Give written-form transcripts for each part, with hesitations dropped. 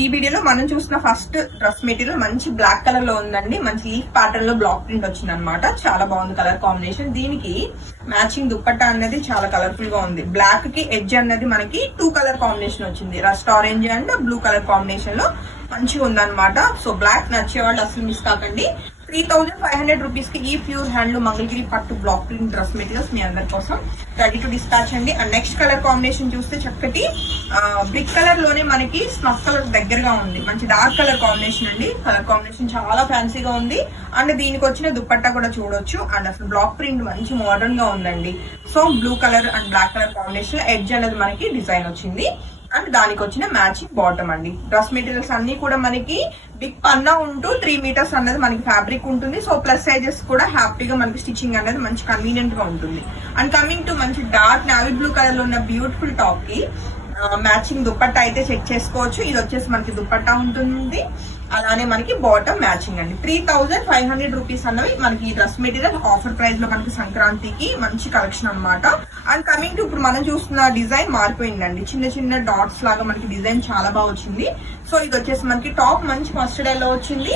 ఈ వీడియోలో మనం చూసిన ఫస్ట్ డ్రెస్ మెటీరియల్ మంచి బ్లాక్ కలర్ లో ఉందండి. మంచి లీఫ్ ప్యాటర్న్ లో బ్లాక్ ప్రింట్ వచ్చింది అనమాట. చాలా బాగుంది కలర్ కాంబినేషన్. దీనికి మ్యాచింగ్ దుప్పట్టా అనేది చాలా కలర్ఫుల్ గా ఉంది. బ్లాక్ కి ఎడ్జ్ అనేది మనకి 2 కలర్ కాంబినేషన్ వచ్చింది. Rust orange and blue colour combination లో మంచిగా ఉందన్నమాట. సో బ్లాక్ నచ్చే వాళ్ళు అసలు మిస్ కాకండి. 3500 రూపీస్ కి ఈ ప్యూర్ హ్యాండ్లూమ్ మంగళగిరి పట్టు బ్లాక్ ప్రింట్ డ్రెస్ మెటీరియల్స్ మీ అందరి కోసం రెడీ టు డిస్పాచ్ అండి. అండ్ నెక్స్ట్ కలర్ కాంబినేషన్ చూస్తే చక్కటి బ్రిక్ కలర్ లోనే మనకి స్నఫ్ కలర్ దగ్గరగా ఉంది. మంచి డార్క్ కలర్ కాంబినేషన్ అండి. కలర్ కాంబినేషన్ చాలా ఫ్యాన్సీగా ఉంది. అండ్ దీనికి వచ్చిన దుప్పట్టా కూడా చూడొచ్చు. అండ్ అసలు బ్లాక్ ప్రింట్ మంచి మోడర్న్ గా ఉందండి. So blue colour and black colour combination లో ఎడ్జ్ అనేది మనకి డిజైన్ వచ్చింది. అండ్ దానికి వచ్చిన మ్యాచింగ్ బాటమ్ అండి. డ్రెస్ మెటీరియల్స్ అన్ని కూడా మనకి బిగ్ పన్నా ఉంటూ 3 మీటర్స్ అనేది మనకి ఫ్యాబ్రిక్ ఉంటుంది. సో ప్లస్ సైజెస్ కూడా హ్యాపీగా మనకి స్టిచ్చింగ్ అనేది మంచి కన్వీనియంట్ గా ఉంటుంది. అండ్ కమింగ్ టు మంచి డార్క్ నావీ బ్లూ కలర్ లో ఉన్న బ్యూటిఫుల్ టాప్ కి మ్యాచింగ్ దుప్పట్టా అయితే చెక్ చేసుకోవచ్చు. ఇది వచ్చేసి మనకి దుప్పట్టా ఉంటుంది. అలానే మనకి బాటమ్ మ్యాచింగ్ అండి. 3500 రూపీస్ అన్నవి మనకి ఈ డ్రెస్ మెటీరియల్ ఆఫర్ ప్రైస్ లో మనకి సంక్రాంతికి మంచి కలెక్షన్ అనమాట. అండ్ కమింగ్ టు ఇప్పుడు మనం చూస్తున్న డిజైన్ మారిపోయిందండి. చిన్న చిన్న డాట్స్ లాగా మనకి డిజైన్ చాలా బాగా వచ్చింది. సో ఇది వచ్చేసి మనకి టాప్ మంచి మస్టర్డ్ ఎల్లో వచ్చింది.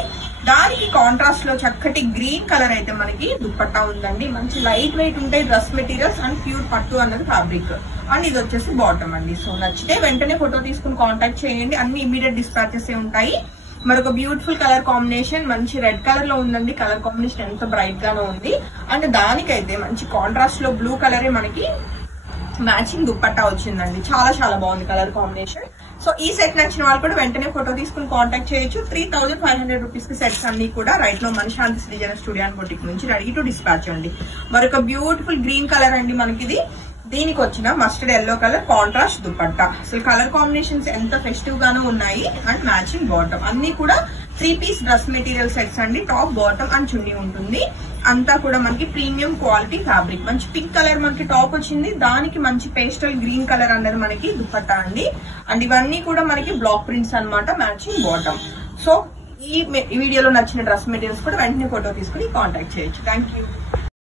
దానికి కాంట్రాస్ట్ లో చక్కటి గ్రీన్ కలర్ అయితే మనకి దుప్పట్టా ఉందండి. మంచి లైట్ వెయిట్ ఉంటాయి డ్రెస్ మెటీరియల్స్ అండ్ ప్యూర్ పట్టు అన్నది ఫ్యాబ్రిక్. అండ్ ఇది వచ్చేసి బాటమ్ అండి. సో నచ్చితే వెంటనే ఫోటో తీసుకుని కాంటాక్ట్ చేయండి. అన్ని ఇమీడియట్ డిస్పాచెస్ ఉంటాయి. మరొక బ్యూటిఫుల్ కలర్ కాంబినేషన్ మంచి రెడ్ కలర్ లో ఉందండి. కలర్ కాంబినేషన్ ఎంత బ్రైట్ గానో ఉంది. అండ్ దానికైతే మంచి కాంట్రాస్ట్ లో బ్లూ కలరే మనకి మ్యాచింగ్ దుప్పట్టా వచ్చిందండి. చాలా చాలా బాగుంది కలర్ కాంబినేషన్. సో ఈ సెట్ నచ్చిన వాళ్ళు కూడా వెంటనే ఫోటో తీసుకుని కాంటాక్ట్ చేయొచ్చు. 3500 రూపీస్ కి సెట్స్ అన్ని కూడా రైట్ లో మనశాంతి శ్రీజన స్టూడియో అండ్ బొటిక్ నుంచి రెడీ టు డిస్పాచ్ అండి. మరొక బ్యూటిఫుల్ గ్రీన్ కలర్ అండి మనకిది. దీనికి వచ్చిన mustard yellow colour contrast dupatta. అసలు కలర్ కాంబినేషన్స్ ఎంత ఫెస్టివ్ గానూ ఉన్నాయి. అండ్ మ్యాచింగ్ బాటమ్ అన్ని కూడా 3 పీస్ డ్రెస్ మెటీరియల్ సెట్స్ అండి. టాప్ బాటమ్ అండ్ చున్నీ ఉంటుంది. అంతా కూడా మనకి ప్రీమియం క్వాలిటీ ఫ్యాబ్రిక్. మంచి పింక్ కలర్ మనకి టాప్ వచ్చింది. దానికి మంచి పేస్టల్ గ్రీన్ కలర్ అనేది మనకి దుపట్టా అండి. అండ్ ఇవన్నీ కూడా మనకి బ్లాక్ ప్రింట్స్ అన్నమాట. Matching bottom. సో ఈ వీడియోలో నచ్చిన డ్రెస్ మెటీరియల్స్ కూడా వెంటనే ఫోటో తీసుకుని కాంటాక్ట్ చేయొచ్చు. Thank you.